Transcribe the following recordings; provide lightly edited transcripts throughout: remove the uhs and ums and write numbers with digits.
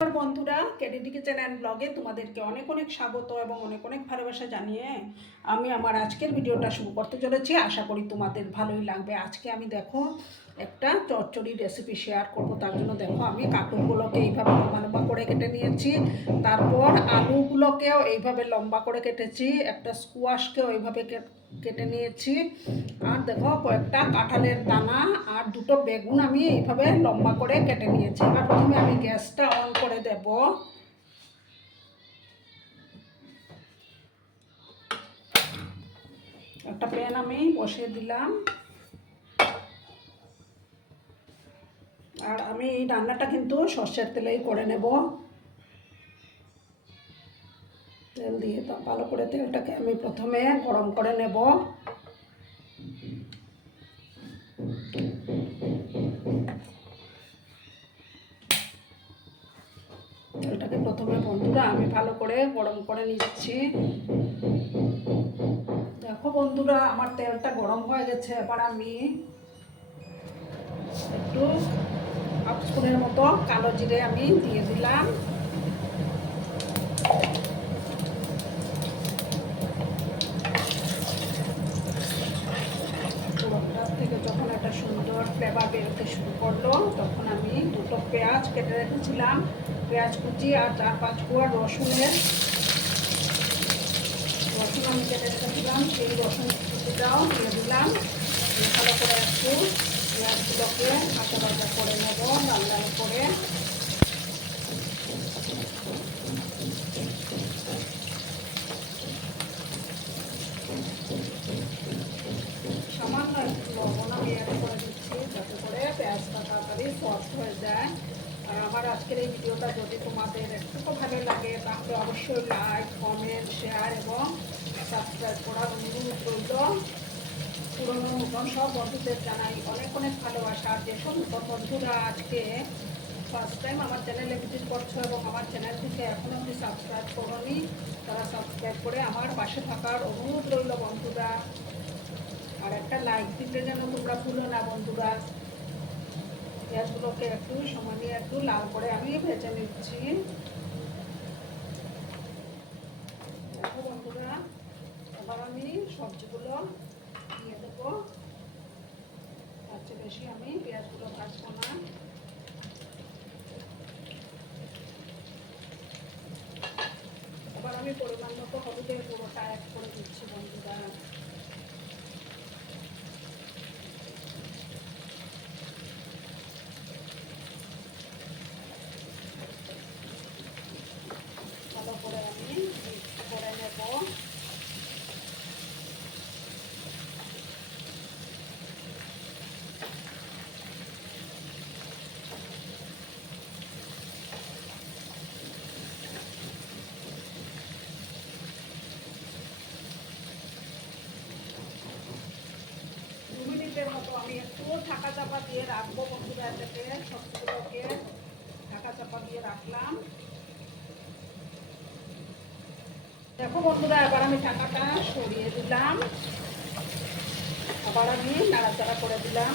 বন্ধুরা, KDD kitchen and ব্লগে তোমাদেরকে অনেক অনেক স্বাগত এবং অনেক অনেক ভালোবাসা জানিয়ে আমি আমার আজকের ভিডিওটা শুরু করতে চলেছি। আশা করি তোমাদের ভালোই লাগবে। আজকে আমি দেখো একটা চচ্চড়ি রেসিপি শেয়ার করব। তার জন্য দেখো আমি কাঁকরগুলোকে এইভাবে লম্বা লম্বা করে কেটে নিয়েছি। তারপর আলুগুলোকেও এইভাবে লম্বা করে কেটেছি। একটা স্কোয়াশকেও এইভাবে কেটে নিয়েছি। আর দেখো কয়েকটা কাঁঠালের দানা আর দুটো বেগুন আমি এইভাবে লম্বা করে কেটে নিয়েছি। এবার প্রথমে আমি গ্যাসটা অন করে দেব। একটা প্যান আমি বসিয়ে দিলাম। আর আমি এই রান্নাটা কিন্তু সর্ষের তেলেই করে নেব। তেল দিয়ে তো ভালো করে তেলটাকে আমি প্রথমে গরম করে নেব। তেলটাকে প্রথমে বন্ধুরা আমি ভালো করে গরম করে নিচ্ছি। দেখো বন্ধুরা, আমার তেলটা গরম হয়ে গেছে। এবার আমি একটু হাফ স্পুনের মতো কালো জিরে আমি দিয়ে দিলাম। পোড়াটার থেকে যখন একটা সুন্দর ফ্লেভার বেরোতে শুরু করলো, তখন আমি দুটো পেঁয়াজ কেটে রেখেছিলাম, পেঁয়াজ কুচি আর 4-5 কোয়া রসুন আমি কেটে রেখেছিলাম, সেই রসুন কুচিটাও দিয়ে দিলাম। ভালো করে একটু পেঁয়াজগুলোকে ভাজা ভাজা করে নেব, লাল লাল করে। সামান্য একটু লবণ আমি অ্যাড করে দিচ্ছি, যাতে করে পেঁয়াজটা তাড়াতাড়ি সফট হয়ে যায়। আর আমার আজকের এই ভিডিওটা যদি তোমাদের একটু ভালো লাগে, তাহলে অবশ্যই লাইক, কমেন্ট, শেয়ার এবং সাবস্ক্রাইব করার অনুরোধ রইল। পুরনো নতুন সব বন্ধুদের জানাই অনেক অনেক ভালোবাসা। আর যেসব নতুন বন্ধুরা আজকে ফার্স্ট টাইম আমার চ্যানেলে ভিজিট করছো এবং আমার চ্যানেল থেকে এখনও অবধি সাবস্ক্রাইব করোনি, তারা সাবস্ক্রাইব করে আমার পাশে থাকার অনুরোধ রইল বন্ধুরা। আর একটা লাইক দিতে যেন তোমরা ভুলো না বন্ধুরা। পেঁয়াজগুলোকে একটু সময় নিয়ে একটু লাল করে আমি ভেজে নিচ্ছি। দেখো বন্ধুরা, এবার আমি সবজিগুলো দিয়ে দেবো। তার চেয়ে বেশি আমি পেঁয়াজগুলো ভাজবো না। এবার আমি পরিমাণ মতো হলুদের গুঁড়োটা অ্যাড করে দিচ্ছি বন্ধুরা। ভালো করে আমি মিক্স করে নেব। মতো আমি একটু ঢাকা চাপা দিয়ে রাখবো বন্ধুরা। এটাকে সবজিগুলোকে ঢাকা চাপা দিয়ে রাখলাম। দেখো বন্ধুরা, এবার আমি ঢাকাটা সরিয়ে দিলাম। আবার আমি নাড়াচাড়া করে দিলাম।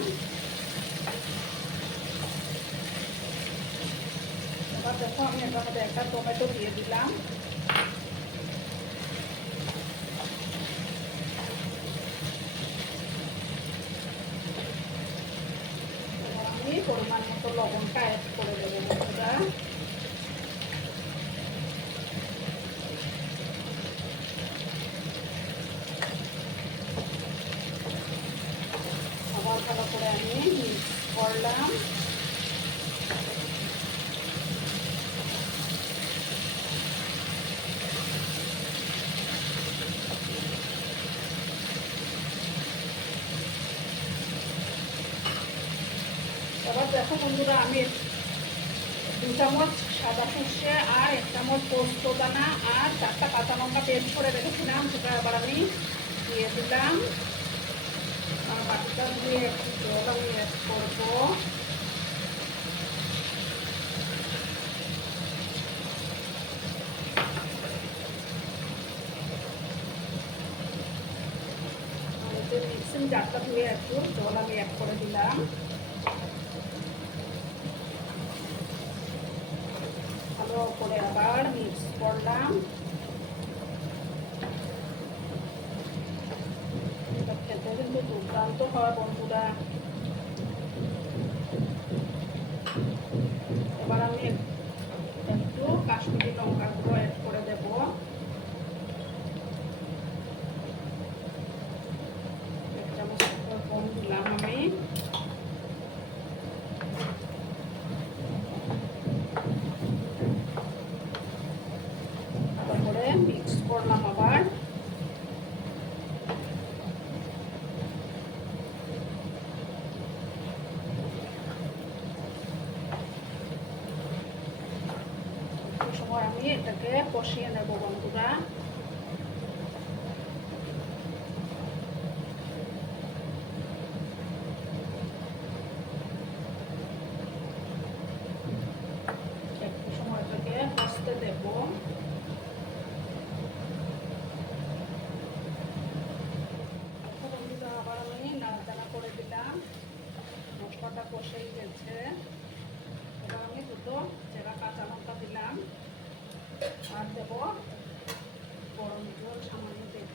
এবার দেখো আমি এটার মধ্যে একটা টমেটো দিয়ে দিলাম। আমি পরিমাণ মতো লবণটা অ্যাড করে দেবো বন্ধুরা। আবার ভালো করে আমি মিক্স করলাম। এবার দেখো বন্ধুরা, আমি 2 চামচ সাদা সর্ষে আর 1 চামচ পোস্ত দানা আর 4টা কাঁচা লঙ্কা পেস্ট করে রেখেছিলাম, সেটা এবার আমি দিয়ে দিলাম। আর বাকিটা দিয়ে একটু জল আমি অ্যাড করবো। মিক্সিং জারটা ধুয়ে একটু জল আমি অ্যাড করে দিলাম। আবার মিক্স করলাম। খেতে কিন্তু দুর্দান্ত হয় বন্ধুরা। এবার আমি একটু কাশ্মীরি লঙ্কার গুঁড়ো অ্যাড করে দেব। এক চামচ কম দিলাম আমি। তারপরে মিক্স করলাম আবার। সময় আমি এটাকে কষিয়ে নেব বন্ধুরা। একটু সময়টাকে কষতে দেব। বন্ধুরা আবার আমি নাড়াচাড়া করে দিলাম। মশলাটা কষেই গেছে। এবার আমি দুটো চেরা কাঁচা লঙ্কা দিলাম আর দেব গরম জল সামান্য দেব,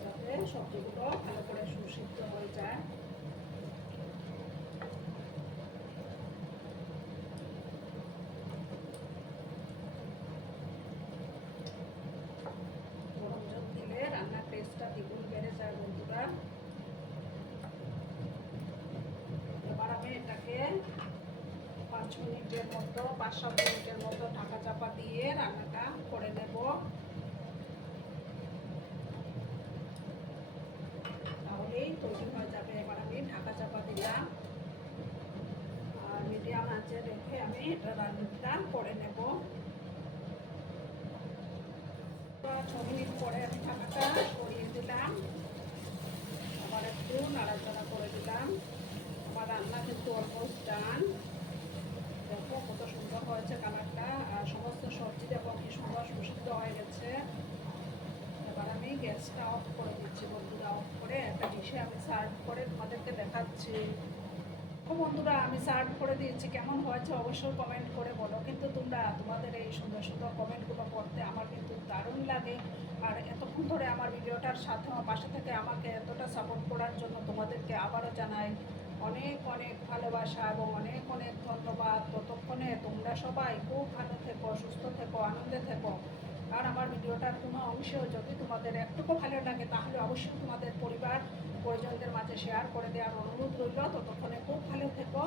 যাতে সবজিগুলো ভালো করে সুসিদ্ধ হয়ে যায়। গরম জল দিলে রান্নার টেস্টটা দ্বিগুণ বেড়ে যায় বন্ধুরা। এবার আমি এটাকে 5 মিনিটের মতো 5-7 মিনিটের মতো ঢাকা চাপা দিয়ে রান্নাটা করে নেব। তাহলেই তৈরি হয়ে যাবে। এবার আমি ঢাকা চাপা দিলাম আর মিডিয়াম আঁচে রেখে আমি এটা রান্নাটা করে নেব। 6 মিনিট পরে আমি ঢাকাটা সরিয়ে দিলাম। আবার একটু নাড়াচাড়া করে দিলাম। আমার রান্না কিন্তু অলমোস্ট ডান। দেখো কত সুন্দর হয়েছে কালারটা, আর সমস্ত সবজি দেখো কি সুন্দর সুসিদ্ধ হয়ে গেছে। এবার আমি গ্যাসটা অফ করে দিচ্ছি বন্ধুরা। অফ করে একটা ডিশে আমি সার্ভ করে তোমাদেরকে দেখাচ্ছি। বন্ধুরা আমি সার্ভ করে দিয়েছি। কেমন হয়েছে অবশ্যই কমেন্ট করে বলো। কিন্তু তোমরা তোমাদের এই সুন্দর সুন্দর কমেন্টগুলো পড়তে আমার কিন্তু দারুণ লাগে। আর এতক্ষণ ধরে আমার ভিডিওটার সাথে আমার পাশে থেকে আমাকে এতটা সাপোর্ট করার জন্য তোমাদেরকে আবারও জানাই অনেক অনেক ভালোবাসা এবং অনেক অনেক ধন্যবাদ। ততক্ষণে তোমরা সবাই খুব ভালো থেকো, সুস্থ থেকো, আনন্দে থেকো। আর আমার ভিডিওটার কোনো অংশেও যদি তোমাদের একটুকু ভালো লাগে তাহলে অবশ্যই তোমাদের পরিবার পরিজনদের মাঝে শেয়ার করে দেওয়ার অনুরোধ রইল। ততক্ষণে খুব ভালো থেকো।